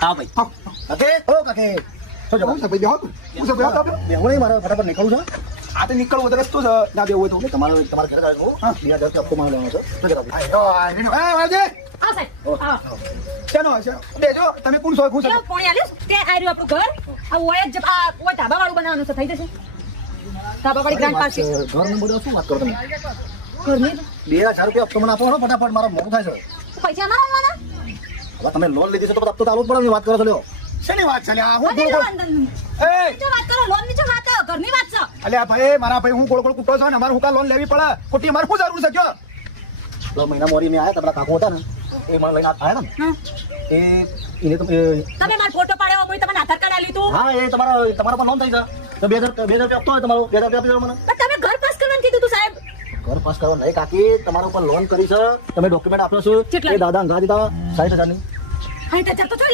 હા ભાઈ હા, કાકે ઓ કાકે શું હું ભાઈ બેહો હું બેહો તો ફટાફટ છે આ તો નીકળવો તો રસ્તો છે ના દેવું હોય તો તમારે તમારે ઘરે આવ્યો હા બે હજાર લેવાનો છે આ સાહેબ શેનો હશે? તમે કોણ છો કોણ છો તે આપણું ઘર આ ઓય જ આ ઓય ધાબા વાળું બનાવવાનું છે થઈ જશે ધાબા વાળી ગ્રાન્ડ પાસે ઘર નંબર શું વાત કરો તમે ઘરની બે હજાર રૂપિયા હપ્તો મને આપો ફટાફટ મારા મોડું થાય છે પૈસા ના આવવાના હવે તમે લોન લીધી છે તો હપ્તો ચાલુ જ પડે વાત કરો છો લ્યો. શેની વાત છે લ્યા? હું ગોળ વાત કરો? લોન નીચે વાત ઘરની વાત છે? અલ્યા ભાઈ મારા ભાઈ હું ગોળ ગોળ કૂટો છો ને અમારે હું કા લોન લેવી પડે? ખોટી અમારે શું જરૂર છે કયો? દસ મહિના મોરી મેં આવ્યા તમારા કાકો હતા ને એ મને લઈને આવ્યા ને. એ એને તો તમે મારો ફોટો પાડ્યો કોઈ તમને આધાર કાર્ડ તું? હા એ તમારો તમારો પર લોન થઈ છે. તો બે હજાર રૂપિયા આપતો હોય તમારો બે હજાર રૂપિયા આપી દેજો મને પણ તમે ઘર પાસ કરવાનું કીધું તું સાહેબ ઘર પાસ કરવા નહીં કાકી. તમારા ઉપર લોન કરી છે. તમે ડોક્યુમેન્ટ આપ્યો છો? એ દાદા અંગા દીધા સાઠ હજારની. હા તો ચાલ તો ચાલ